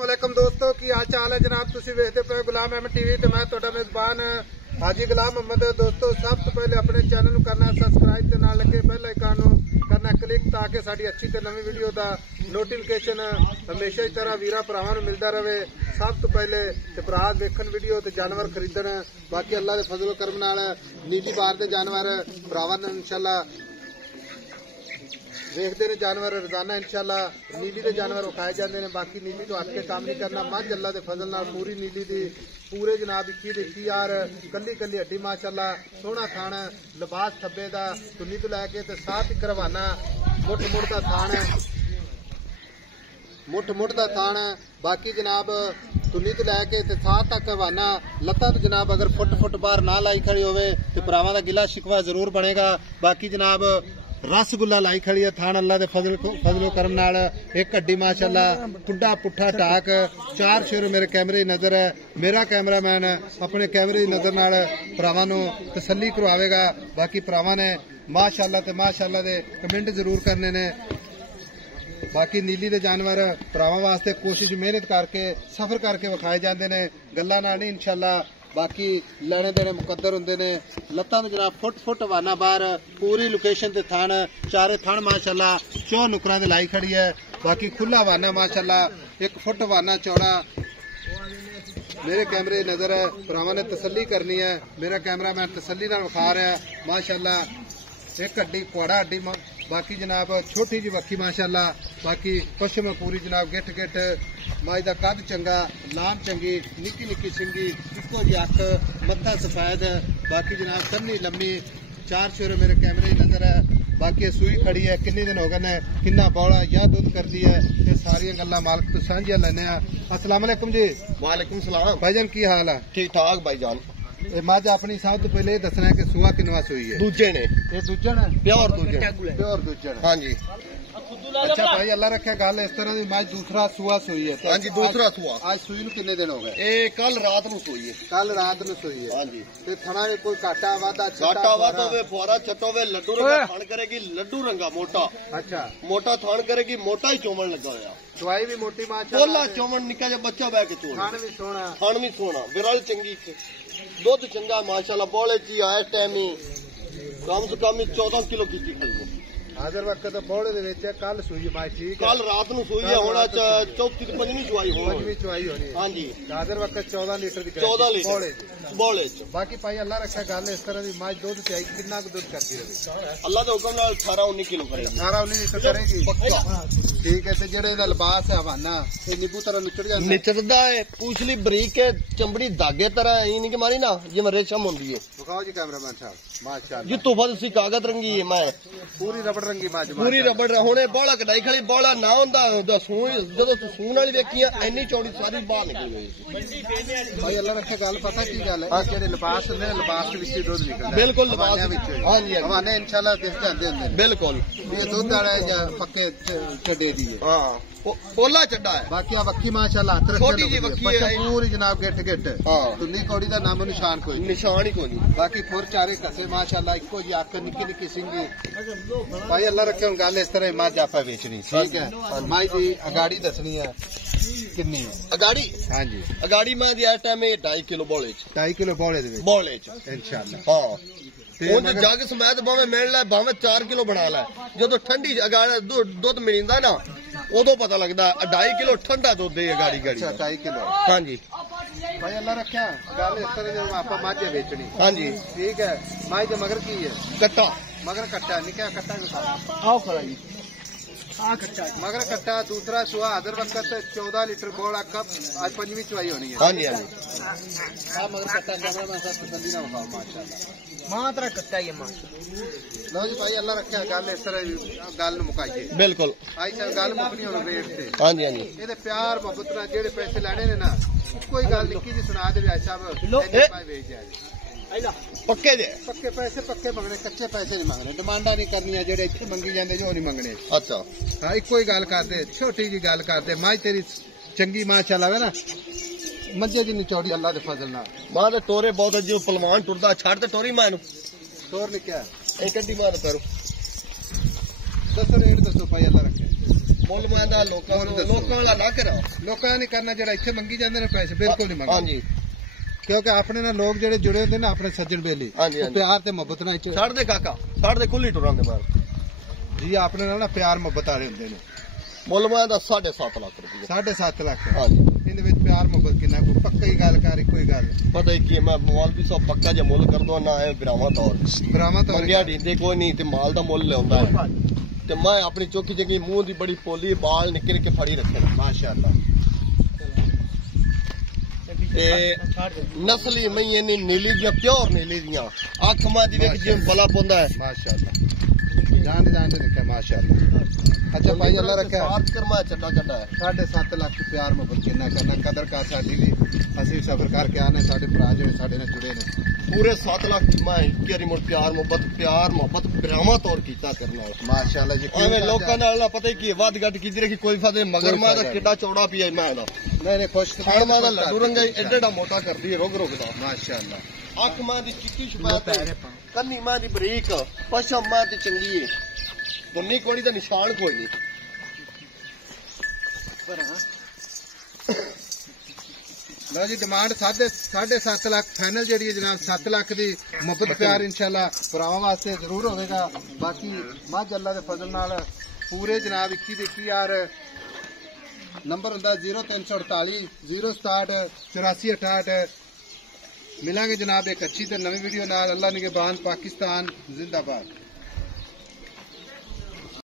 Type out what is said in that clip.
वालेकुम दोस्तों की हाल चाल है जनाब। तुसी वेखदे पे गुलाम अहमद टीवी ते मैं तुहाडा मेजबान हाजी गुलाम अहमद। दोस्तों सब तो पहले अपने चैनल नूं करना सबसक्राइब ते नाल लगे बेल आइकन नूं करना क्लिक ताकि साडी अच्छी ते नवी वीडियो दा नोटिफिकेशन हमेशा ही तरह वीरा भरावां नूं मिलदा रहे। सब तो पहले ते भरा देखण वीडियो ते जानवर खरीदण। बाकी अल्लाह दे फजल करम नाल नीली बार दे जानवर भरावां नूं इंशाअल्लाह देखते ने जानवर रोजाना इंशाअल्लाह नीली के जानवर विखाए जाते हैं। बाकी नीली तो हट के काम नहीं करना। मझ अल्लाह के फजल नाल पूरी नीली दी पूरे जनाब 21 यार कली कली हड्डी माशाअल्लाह सोहना थान लिबास थब्बे दा तुन्नी तो लैके ते साथ ही करवाना मुठ मुठ दा थान मुठ मुठ दा थान। बाकी जनाब तुन्नी तो लैके ते साथ तक करवाना लत्ता तो जनाब अगर फुट बाहर ना लाई खड़ी होवे ते भरावां दा गिला शिकवा जरूर बनेगा। बाकी जनाब रसगुल्ला लाई खड़ी है थान अल्लाह दे फजलो करम नाल एक हड्डी माशाअल्लाह पुड्डा पुट्ठा टाक चार शेर मेरे कैमरे नजर है। मेरा कैमरामैन अपने कैमरे की नजर नाल भरावां नूं तसल्ली करवावेगा। बाकी भरावां ने माशाअल्लाह दे कमेंट जरूर करने ने। बाकी नीली दे जानवर भरावां वास्ते कोशिश मेहनत करके सफर करके विखाए जाते हैं गल्लां नाल नहीं इंशाअल्लाह। बाकी लेने देने मुकद्दर होंदे ने। लत्तां में जनाब फुट वाना बाहर पूरी लोकेशन ते थान चारे थान माशाअल्लाह चौ नुकरां दे लाई खड़ी है। बाकी खुला वाना माशाअल्लाह 1 फुट वाना चौड़ा मेरे कैमरे नजर है। भरावां ने तसल्ली करनी है। मेरा कैमरा मैन तसल्ली नाल विखा रहा है माशाअल्लाह। एक हड्डी कोड़ा हड्डी बाकी जनाब छोटी जी वक्की माशाअल्लाह। बाकी पश्चिम पूरी जनाब गिट गिट माई दा कद चंगा लाम चंगी निक्की निक्की सिंगी इको जी अख मत्था सफेद। बाकी जनाब सन्नी लम्मी चार शेर मेरे कैमरे की नजर है। बाकी सूई खड़ी है किन्ने दिन हो गए ने किन्ना बौला या दुध करती है ये सारिया गल्लां मालक तो सांझिया लेने। अस्सलाम वालेकुम जी। वालेकुम सलाम भाईजान की हाल है? ठीक ठाक भाईजान। मज अपनी सब तो पहले दसना है कि सुआ किनवा सूई है? दूजे ने। ये दूजन है? प्योर दूजन। हाँ जी। अच्छा भाई अल्लाह रखे गल इस तरह की मज दूसरा सुआ सूई है? हाँ जी दूसरा सुआ। आज सूई नूं किन्ने दिन हो गए? ये कल रात नूं सूई है। कल रात नूं सूई है। हाँ जी। ते थना में कोई काटा वादा घाटा वादा होवे फुआरा छट्टो होवे लड्डू रंगा थान करेगी लड्डू रंगा मोटा। अच्छा मोटा थान करेगी मोटा ही चोमन लगा होया। दवाई भी मोटी माशाअल्लाह बोला चोमन निक्का जा बच्चा बैठ के चोम थान भी सोना विरल चंगी दुध चंगा माशाअल्लाह बोले ची आए टाइम ही कम से कम 14 किलो की खड़ी हाजिर वक्त बोड़े दे विच कल सूई माई ठीक कल रात नूं सूई है होना चौथी पंजवीं चुवाई होनी। हाँ जी हाजिर वक्त 14 लीटर की 14 लीटर बोले बाकी भाई अल्लाह रखा गल इस तरह की मज दुध चाहिए कितना दुध करती रहे? अल्लाह के हुक्म नाल 18-19 किलो करेगी। 18-19 लीटर करेगी ठीक है। जेड़े दा लिबास है हवाना ये नींबू तरह निचड़ जाता है? निचड़दा है पूछली बरीक है चमड़ी धागे तरह ई नहीं कि मारी ना जिवें रेशम होंदी है। दिखाओ जी कैमरामैन साहब माशाअल्लाह जी तोहफा तुसी कागज रंगी है मैं पूरी रबड़ रंगी मज पूरी रबड़ हुणे बौला कटाई खड़ी बौला ना हुंदा सूई जदों सून वाली वेखी इन्नी चौड़ी सारी बाहर निकल गई। भाई अल्लाह रखे गल पता की गल है जेड़े लिबास ने लिबास विच दुध निकलदा बिल्कुल लिबास हां जी हवाने इंशाअल्लाह दिस जांदे हुंदे बिल्कुल ये दुध वाला या पक्के चड्डे दी है। हां पोला चड्डा है। बाकी आ वक्की माशाअल्लाह हाथ रखे छोटी जी वक्की है पूरी जनाब गिट गिट तुन्नी कौड़ी दा नाम निशान कोई ही कोई नहीं। बाकी फुर चारे कसे माशाअल्लाह इको जी अख निक्की निक्की सिंगी। भाई अल्लाह रखे हुन गल इस तरह मज आपा बेचनी ठीक है। माई दी अगाड़ी दसनी है कितनी है अगाड़ी? हाँ जी अगाड़ी मां दी इस टाइम 2.5 किलो बोले 2.5 किलो बोले दे बोले इंशाअल्लाह। हां ਉਹ ਜੱਗ ਸਮੈਤ ਭਾਵੇਂ ਮਿਲ ਲੈ ਭਾਵੇਂ 4 ਕਿਲੋ ਬਣਾ ਲੈ ਜਦੋਂ ਠੰਡੀ ਦੁੱਧ ਮਿਲਦਾ ਨਾ ਉਦੋਂ ਪਤਾ ਲੱਗਦਾ 2.5 ਕਿਲੋ ਠੰਡਾ ਦੁੱਧ ਦੇ ਗਾੜੀ ਗਾੜੀ। ਅੱਛਾ 2.5 ਕਿਲੋ ਹਾਂਜੀ ਭਾਈ ਅੱਲਾ ਰੱਖਿਆ ਗੱਲ ਇਸ ਤਰ੍ਹਾਂ ਜਦੋਂ ਆਪਾਂ ਮਾਝੇ ਵੇਚਣੀ ਹਾਂਜੀ ਠੀਕ ਹੈ। ਮਾਝ ਦੇ ਮਗਰ ਕੀ ਹੈ? ਕੱਟਾ मगर कट्टा निका कट्टा आओ खड़ा जी मगर कट्टा दूसरा सुहा हदर वक्त 14 लीटर बोला कब आज 5वीं चुवाई होनी है। हाँ जी मगर कट्टा कैमरामैन साहब तसल्ली ना बताओ माशाअल्लाह मां तरह कट्टा ही मां लो जी भाई अल्लाह रखा गल इस तरह गल मुकाइए बिल्कुल आई सर गल मुकनी हो रेट से। हाँ जी हाँ जी ये प्यार मोहब्बत नाल जेड़े पैसे लेने ने ना कोई गल निक्की जी सुना दे भाई साहब भेज जाए पक्के जे पक्के पैसे पक्के मंगने कच्चे पैसे नहीं मंगने डिमांडा नहीं करनी जेड़े इत्थे मंगी जांदे जो नहीं मंगने। अच्छा हाँ इको ही गल करदे छोटी जी गल करदे मां तेरी चंगी माशाअल्लाह है ना मजे की निचौड़ी अल्लाह के फजल नाल मां दे टोरे बहुत जो पलवान टुरदा छड़ ते टोरी मां नु टोर निकया एक अड्डी मार करो दस रेट दसो भाई अल्लाह रखे ਮੁੱਲ ਮੈਂ ਦਾ ਲੋਕਾਂ ਵਾਲਾ ਨਾ ਕਰਾਂ। ਲੋਕਾਂ ਨੇ ਕਰਨਾ ਜਿਹੜਾ ਇੱਥੇ ਮੰਗੀ ਜਾਂਦੇ ਨੇ ਪੈਸੇ ਬਿਲਕੁਲ ਨਹੀਂ ਮੰਗਦੇ। ਹਾਂਜੀ ਕਿਉਂਕਿ ਆਪਣੇ ਨਾਲ ਲੋਕ ਜਿਹੜੇ ਜੁੜੇ ਹੁੰਦੇ ਨੇ ਆਪਣੇ ਸੱਜਣ ਬੇਲੀ ਪਿਆਰ ਤੇ ਮੁਹੱਬਤ ਨਾਲ ਛੱਡ ਦੇ ਕਾਕਾ, ਛੱਡ ਦੇ ਖੁੱਲੀ ਟੁਰਾਂ ਦੇ ਮਾਰ ਜੀ। ਆਪਣੇ ਨਾਲ ਨਾ ਪਿਆਰ ਮੁਹੱਬਤ ਵਾਲੇ ਹੁੰਦੇ ਨੇ। ਮੁੱਲ ਮੈਂ ਦਾ 7.5 ਲੱਖ ਰੁਪਏ। 7.5 ਲੱਖ। ਹਾਂਜੀ ਇਹਦੇ ਵਿੱਚ ਪਿਆਰ ਮੁਹੱਬਤ ਕਿੰਨਾ ਕੋਈ ਪੱਕਾ ਹੀ ਗੱਲ ਕਰ ਇੱਕੋ ਹੀ ਗੱਲ। ਪਤਾ ਕੀ ਮੈਂ ਮੌਲਵੀ ਸਾਹਿਬ ਪੱਕਾ ਜਿਹਾ ਮੁੱਲ ਕਰ ਦੋ ਨਾ ਇਹ ਬਰਾਵਾਂ ਤੌਰ ਮੰਗਿਆ ਢੀਂਦੇ ਕੋਈ ਨਹੀਂ ਤੇ ਮਾਲ ਦਾ ਮੁੱਲ ਲਿਆਉਂਦਾ ਹੈ ਤੇ ਮੈਂ ਆਪਣੀ ਚੌਕੀ ਜਗੀ ਮੂੰਹ ਦੀ ਬੜੀ ਪੋਲੀ ਬਾਲ ਨਿੱਕੇ ਨਿੱਕੇ ਫੜੀ ਰੱਖੇ ਮਾਸ਼ਾਅੱਲਾ। ਤੇ ਨਸਲੀ ਮਈਆਂ ਨੇ ਨੀਲੀ ਦੀਆਂ ਪਿਓਰ ਨੀਲੀ ਦੀਆਂ ਅੱਖ ਮਾਂ ਦੀ ਵੇਖ ਜਿਵੇਂ ਬਲਾ ਪਾਉਂਦਾ ਹੈ ਮਾਸ਼ਾਅੱਲਾ। ਜਾਣ ਦੇਖਿਆ ਮਾਸ਼ਾਅੱਲਾ। अच्छा भाई अल्लाह रखा करमा चड्डा चड्डा है 7.5 लाख प्यार मोहब्बत कितना करना कदर कर साडी भी ਅਸੀਂ सफर करके आने साडे भरा ਜਿਹੜੇ ਸਾਡੇ ਨਾਲ ਜੁੜੇ ਨੇ पूरे 7 लाख मैं ਇੱਕ ਵਾਰੀ ਮੁੜ ਪਿਆਰ ਮੁਹੱਬਤ ਬਰਾਮਾ ਤੌਰ ਕੀਤਾ ਕਰਨਾ ਮਾਸ਼ਾਅੱਲਾ ਜੀ। ਐਵੇਂ ਲੋਕਾਂ ਨਾਲ ਨਾ ਪਤਾ ਕੀ ਵਾਦ ਗੱਡ ਕੀਤੀ ਰਹੀ ਕੋਈ ਫਾਇਦਾ ਮਗਰ ਮਾਂ ਦਾ ਕਿੱਡਾ ਚੌੜਾ ਪਿਆ ਮੈਂ ਦਾ ਨਹੀਂ ਖੁਸ਼ ਖਾਣ ਮਾਂ ਦਾ ਲੱਡੂ ਰੰਗਾ ਐਡਾ ਮੋਟਾ ਕਰਦੀ ਹੈ ਰੁਕ ਦਾ ਮਾਸ਼ਾਅੱਲਾ। ਅੱਖ ਮਾਂ ਦੀ ਚਿੱਟੀ ਸ਼ਬਾਤ ਕੰਨੀ ਮਾਂ ਦੀ ਬਰੀਕ ਪਸ਼ਮ ਮਾਂ ਦੀ ਚੰਗੀ ਹੈ ਦੁੰਨੀ ਕੋੜੀ ਦਾ ਨਿਸ਼ਾਨ ਕੋਈ ਨਹੀਂ। ਲਓ ਜੀ ਡਿਮਾਂਡ 7.5 ਲੱਖ ਫਾਈਨਲ ਜਿਹੜੀ ਹੈ ਜਨਾਬ 7 ਲੱਖ ਦੀ ਮੁਹੱਬਤ ਪਿਆਰ ਇਨਸ਼ਾਅੱਲਾ ਭਰਾਵਾਂ ਵਾਸਤੇ ਜ਼ਰੂਰ ਹੋਵੇਗਾ। ਬਾਕੀ ਮੱਝ ਅੱਲਾ ਦੇ ਫਜ਼ਲ ਨਾਲ ਪੂਰੇ ਜਨਾਬ 21 ਦੇ 21 ਨੰਬਰ ਹੁੰਦਾ 0348 067 8468। ਮਿਲਾਂਗੇ ਜਨਾਬ ਇੱਕ ਅੱਛੀ ਤੇ ਨਵੀਂ ਵੀਡੀਓ ਨਾਲ। ਅੱਲਾ ਨਿਗਹਿਬਾਨ। ਪਾਕਿस्तान जिंदाबाद।